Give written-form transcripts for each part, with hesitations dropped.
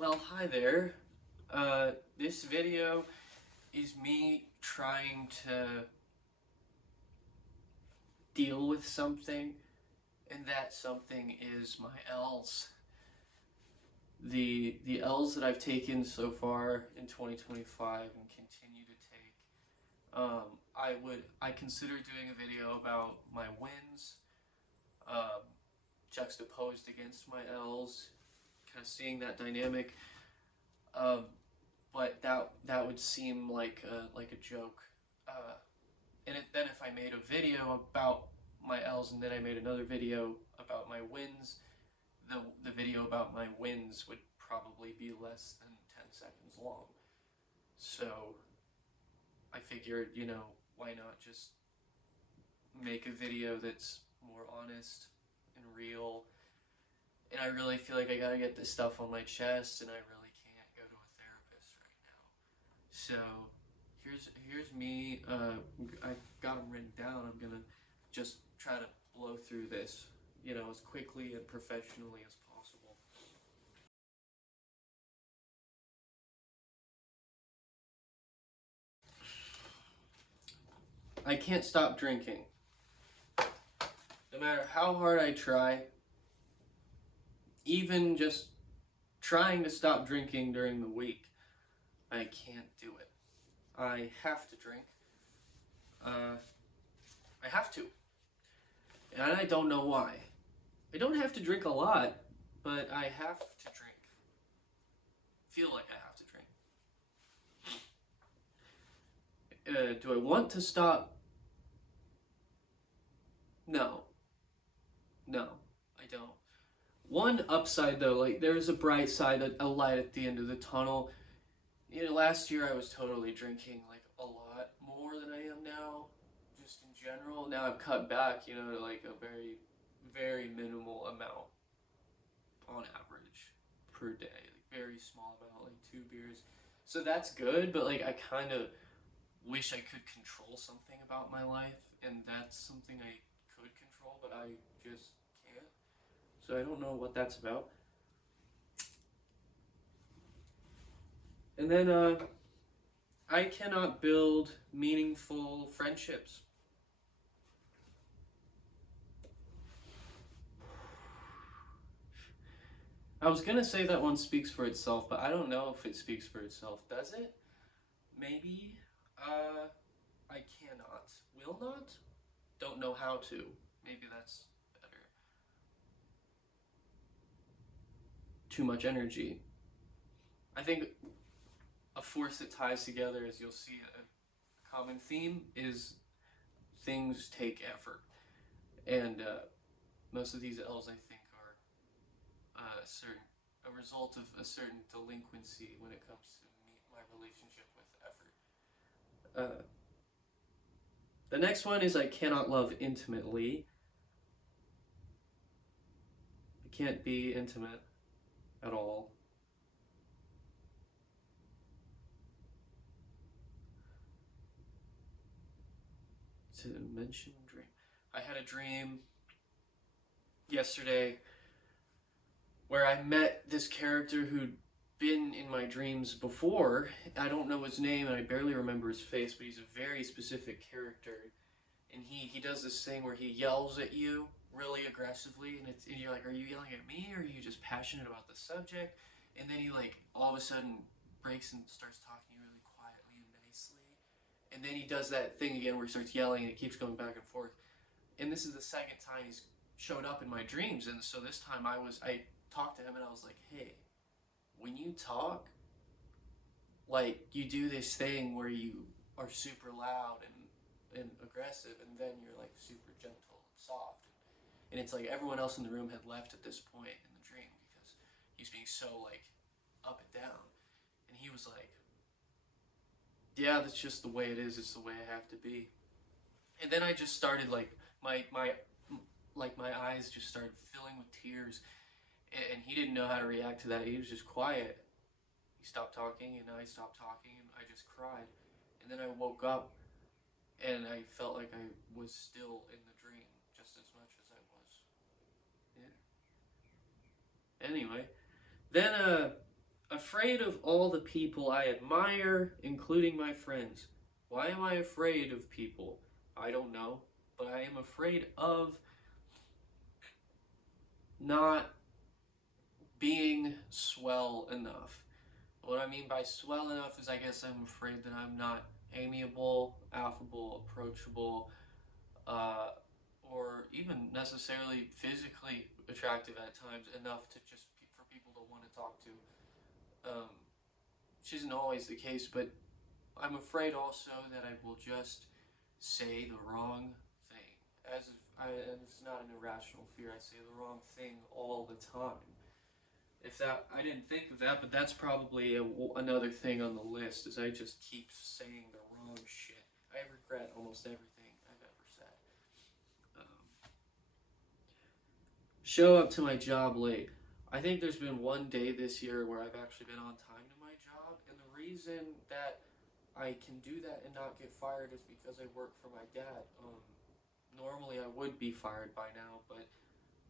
Well, hi there. This video is me trying to deal with something, and that something is my L's. The L's that I've taken so far in 2025 and continue to take. I consider doing a video about my wins, um, juxtaposed against my L's, kind of seeing that dynamic. Um, but that would seem like a joke. Uh, then if I made a video about my L's and then I made another video about my wins, the video about my wins would probably be less than 10 seconds long. So I figured, why not just make a video that's more honest and real. And I really feel like I gotta get this stuff on my chest, and I really can't go to a therapist right now. So here's me. I've got them written down. I'm gonna just try to blow through this, as quickly and professionally as possible. I can't stop drinking. No matter how hard I try, even just trying to stop drinking during the week, I can't do it. I have to drink. I have to. And I don't know why. I don't have to drink a lot, but I have to drink. Feel like I have to drink. Do I want to stop? No. No, I don't. One upside though, like there's a bright side, a light at the end of the tunnel. Last year I was totally drinking like a lot more than I am now, just in general. Now I've cut back, to like a very, very minimal amount on average per day. Like very small amount, like 2 beers. So that's good, but like I kind of wish I could control something about my life, and that's something I could control, but I just can't. So I don't know what that's about. And then I cannot build meaningful friendships. I was gonna say that one speaks for itself, but I don't know if it speaks for itself. Does it? Maybe. I cannot. Will not? Don't know how to. Maybe that's better. Too much energy. I think a force that ties together, as you'll see, a common theme is things take effort. And most of these L's, I think, are a result of a certain delinquency when it comes to my relationship with effort. The next one is I cannot love intimately. I can't be intimate at all. To mention dream. I had a dream yesterday where I met this character who'd been in my dreams before. I don't know his name and I barely remember his face, but he's a very specific character. And he does this thing where he yells at you really aggressively, and you're like, are you yelling at me or are you just passionate about the subject? And then he like all of a sudden breaks and starts talking to you really quietly and nicely. And then he does that thing again where he starts yelling and it keeps going back and forth. And this is the second time he's showed up in my dreams, and so this time I talked to him and I was like, hey, when you talk, like you do this thing where you are super loud and aggressive, and then you're like super gentle and soft. And it's like everyone else in the room had left at this point in the dream because he's being so like up and down. And he was like, yeah, that's just the way it is. It's the way I have to be. And then I just started like my eyes just started filling with tears, and he didn't know how to react to that. He was just quiet. He stopped talking, and I stopped talking, and I just cried. And then I woke up, and I felt like I was still in the dream just as much as I was. Yeah. Anyway, then a Afraid of all the people I admire, including my friends. Why am I afraid of people? I don't know, but I am afraid of not being swell enough. What I mean by swell enough is I guess I'm afraid that I'm not amiable, affable, approachable, uh, or even necessarily physically attractive at times enough to just for people to want to talk to. Um, which isn't always the case, but I'm afraid also that I will just say the wrong thing. As if and it's not an irrational fear. I say the wrong thing all the time. If that, I didn't think of that, but that's probably another thing on the list. Is I just keep saying the wrong shit. I regret almost everything I've ever said. Show up to my job late. I think there's been one day this year where I've actually been on time to my job, and the reason that I can do that and not get fired is because I work for my dad. Normally I would be fired by now, but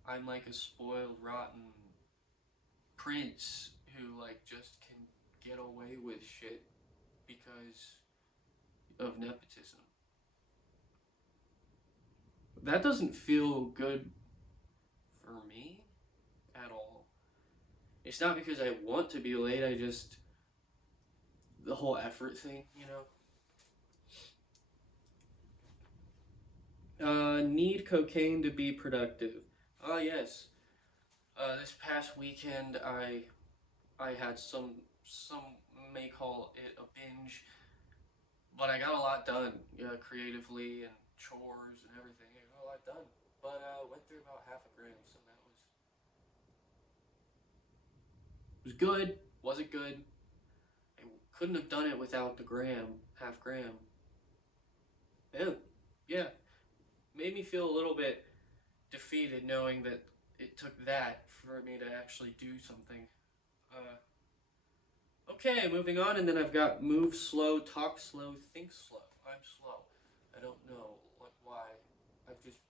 I'm like a spoiled, rotten prince who like just can get away with shit because of nepotism. That doesn't feel good for me at all. It's not because I want to be late, I just the whole effort thing, you know. Need cocaine to be productive. Ah, yes. This past weekend, I had some may call it a binge, but I got a lot done, creatively and chores and everything. I got a lot done, but went through about half a gram, so that was good. Was it good? I couldn't have done it without the gram, half gram. Yeah, yeah. Made me feel a little bit defeated knowing that it took that for me to actually do something. Uh, okay, moving on, and then I've got move slow, talk slow, think slow. I'm slow. I don't know like why. I've just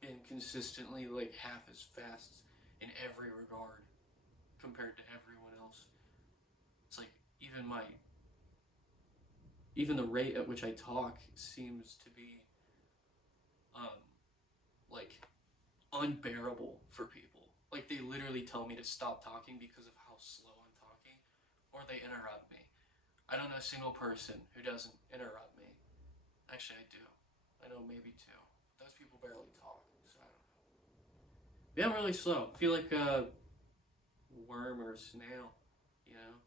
been consistently like half as fast in every regard compared to everyone else. It's like even the rate at which I talk seems to be um like unbearable for people. Like they literally tell me to stop talking because of how slow I'm talking, or they interrupt me. I don't know a single person who doesn't interrupt me. Actually, I do. I know maybe two. Those people barely talk, so I don't know. Yeah, I'm really slow. I feel like a worm or a snail, you know?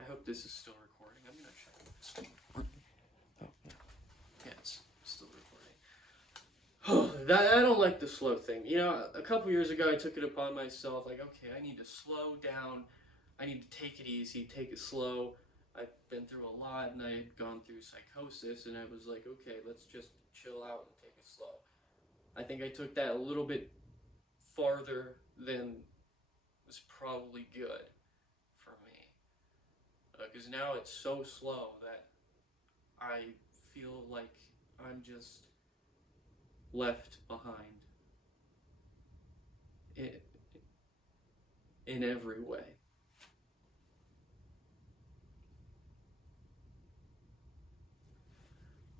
I hope this is still recording. I'm gonna check this. Oh, yeah. Yeah, it's still recording. I don't like the slow thing. You know, a couple years ago, I took it upon myself, like, okay, I need to slow down. I need to take it easy, take it slow. I've been through a lot, and I had gone through psychosis, and I was like, okay, let's just chill out and take it slow. I think I took that a little bit farther than was probably good for me. Because now it's so slow that I feel like I'm just left behind in, in every way.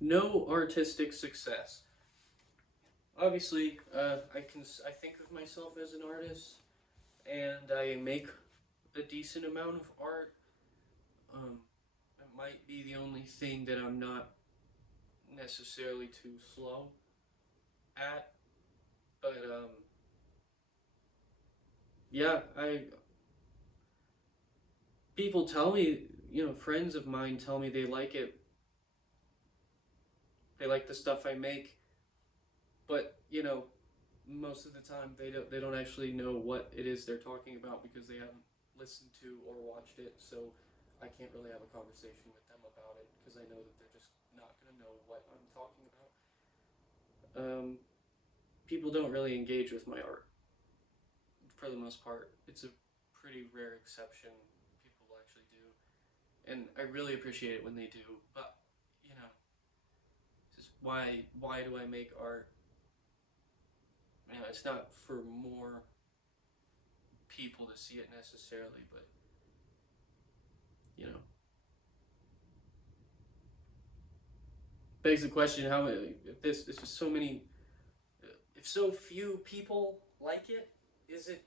No artistic success. Obviously, I think of myself as an artist, and I make a decent amount of art. It might be the only thing that I'm not necessarily too slow at, but yeah, I people tell me, friends of mine tell me they like it. They like the stuff I make, but most of the time they don't actually know what it is they're talking about because they haven't listened to or watched it. So I can't really have a conversation with them about it because I know that they're just not gonna know what I'm talking about. People don't really engage with my art for the most part. It's a pretty rare exception. People actually do, and I really appreciate it when they do. But you know, just why do I make art? It's not for more people to see it necessarily, but you know, begs the question: how if this is so many, if so few people like it, is it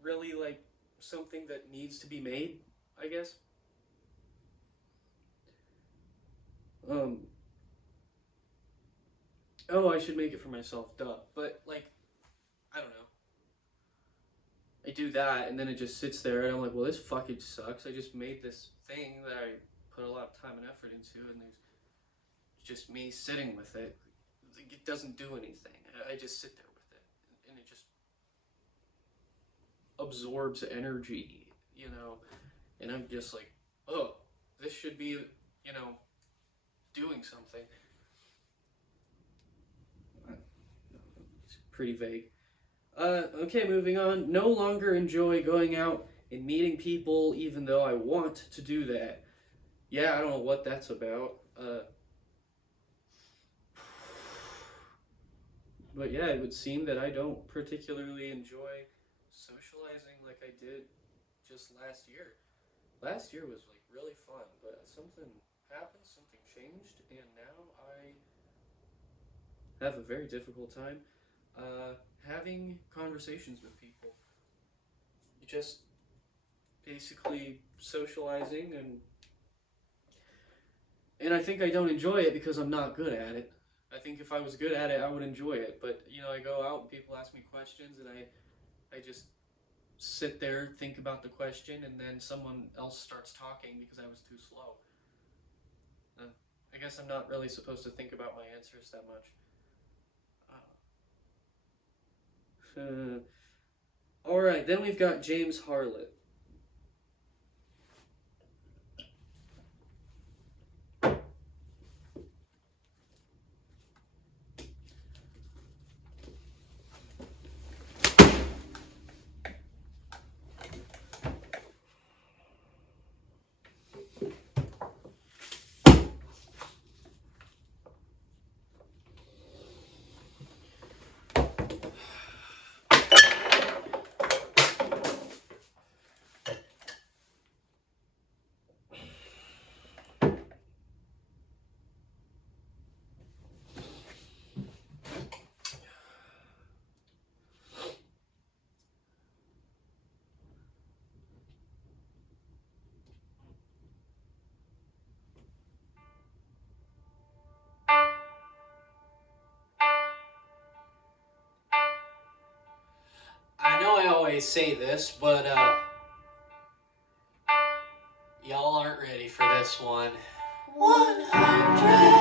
really like something that needs to be made? I guess. Um. Oh, I should make it for myself, duh. But like, I don't know. I do that, and then it just sits there, and I'm like, well, this fucking sucks. I just made this thing that I put a lot of time and effort into, and there's just me sitting with it. It doesn't do anything. I just sit there with it, and it just absorbs energy, you know. And I'm just like, oh, this should be, you know, doing something. It's pretty vague. Okay, moving on. No longer enjoy going out and meeting people, even though I want to do that. Yeah, I don't know what that's about. But yeah, it would seem that I don't particularly enjoy socializing like I did just last year. Last year was like really fun, but something happened, something changed, and now I have a very difficult time having conversations with people. Just basically socializing, and I think I don't enjoy it because I'm not good at it. I think if I was good at it, I would enjoy it. But you know, I go out and people ask me questions, and I just sit there, think about the question, and then someone else starts talking because I was too slow. I guess I'm not really supposed to think about my answers that much. All right, then we've got James Harlett. I know I always say this, but y'all aren't ready for this one. 100